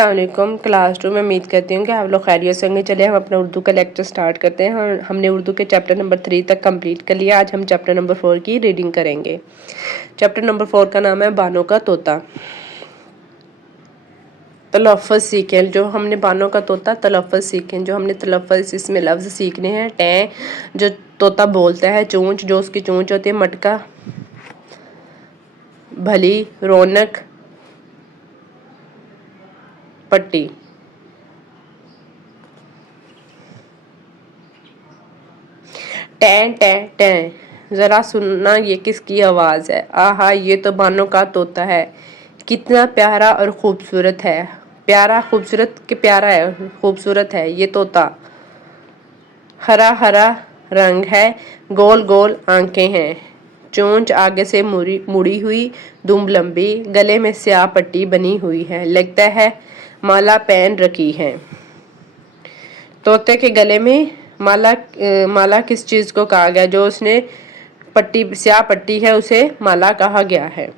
अस्सलाम वालेकुम। क्लास 2 में उम्मीद करती हूँ कि आप लोग खैरियत से होंगे। चलिए हम अपना उर्दू का लेक्चर स्टार्ट करते हैं। हमने उर्दू के चैप्टर नंबर 3 तक कंप्लीट कर लिया। आज हम चैप्टर नंबर 4 की रीडिंग करेंगे। चैप्टर नंबर 4 का नाम है बानों का तोता। तलफ़्फ़ुज़ सीखें। जो हमने बानों का तोता तलफ़्फ़ुज़ सीखें। जो हमने तलफ़्फ़ुज़ इसमें लफ्ज़ सीखने हैं। टैं जो तोता बोलता है, चूंच जो उसकी चूंच होती है, मटका, भली, रौनक, पट्टी। टैं टैं टैं, ज़रा सुनना ये किसकी आवाज़ है। आहा ये तो बानों का तोता है, कितना प्यारा और खूबसूरत है। प्यारा खूबसूरत के प्यारा है, खूबसूरत है ये तोता। हरा हरा रंग है, गोल गोल आंखें हैं, चोंच आगे से मुड़ी हुई, दुम लंबी, गले में स्याह पट्टी बनी हुई है, लगता है माला पहन रखी है। तोते के गले में माला किस चीज़ को कहा गया? जो उसने पट्टी स्याह पट्टी है उसे माला कहा गया है।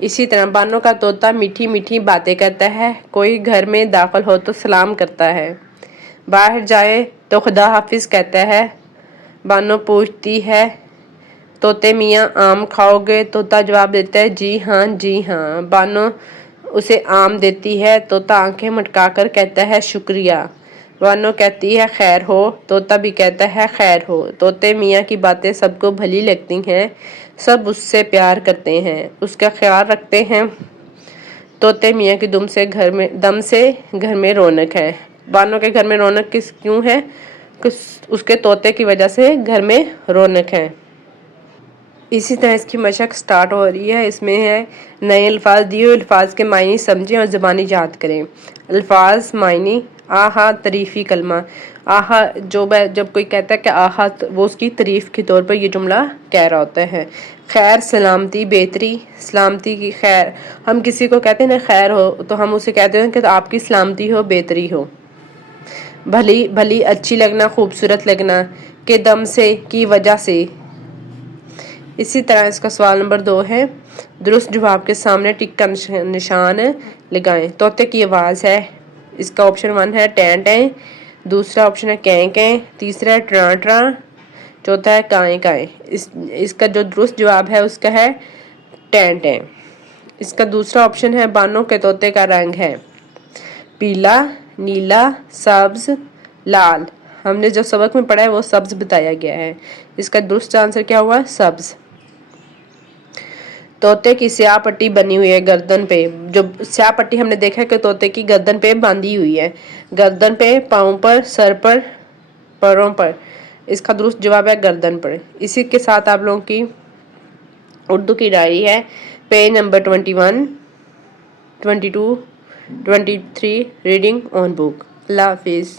इसी तरह बानों का तोता मीठी मीठी बातें करता है, कोई घर में दाखिल हो तो सलाम करता है, बाहर जाए तो खुदा हाफिज कहता है। बानो पूछती है, तोते मियाँ आम खाओगे? तोता जवाब देता है, जी हाँ। बानो उसे आम देती है, तोता आंखें मटकाकर कहता है शुक्रिया। बानो कहती है खैर हो, तोता भी कहता है खैर हो। तोते मियाँ की बातें सबको भली लगती हैं, सब उससे प्यार करते हैं, उसका ख्याल रखते हैं। तोते मियाँ की दम से घर में रौनक है। बानो के घर में रौनक क्यों है? उसके तोते की वजह से घर में रौनक है। इसी तरह इसकी मशक स्टार्ट हो रही है। इसमें है नए अल्फाज दिए हुए, अल्फाज के मायने समझें और ज़बानी याद करें। अल्फाज मायने, आहा तरीफ़ी कलमा। आहा जब कोई कहता है कि आहा, वो उसकी तारीफ़ के तौर पर ये जुमला कह रहा होता है। खैर सलामती बेहतरी, सलामती की खैर। हम किसी को कहते हैं ना खैर हो, तो हम उसे कहते हैं कि आपकी सलामती हो, बेहतरी हो। भली भली अच्छी लगना, खूबसूरत लगना, के दम से की वजह से। इसी तरह इसका सवाल नंबर 2 है, दुरुस्त जवाब के सामने टिक का निशान लगाएं। तोते की आवाज़ है, इसका ऑप्शन 1 है टैं टैं, दूसरा ऑप्शन है कैं कैं, तीसरा है ट्रां ट्रां, चौथा है काएं काएं। इसका जो दुरुस्त जवाब है उसका है टैं टैं। इसका दूसरा ऑप्शन है बानों के तोते का रंग है पीला, नीला, सब्ज, लाल। हमने जो सबक में पढ़ा है वो सब्ज बताया गया है। इसका दुरुस्त आंसर क्या हुआ? सब्ज। तोते की स्याह पट्टी बनी हुई है गर्दन पे। जो स्याह पट्टी हमने देखा है कि तोते की गर्दन पे बांधी हुई है, गर्दन पे, पाँव पर, सर पर, पैरों पर। इसका दुरुस्त जवाब है गर्दन पर। इसी के साथ आप लोगों की उर्दू की डायरी है, page number 21, 22, 23, reading on book. अल्लाह हाफिज़।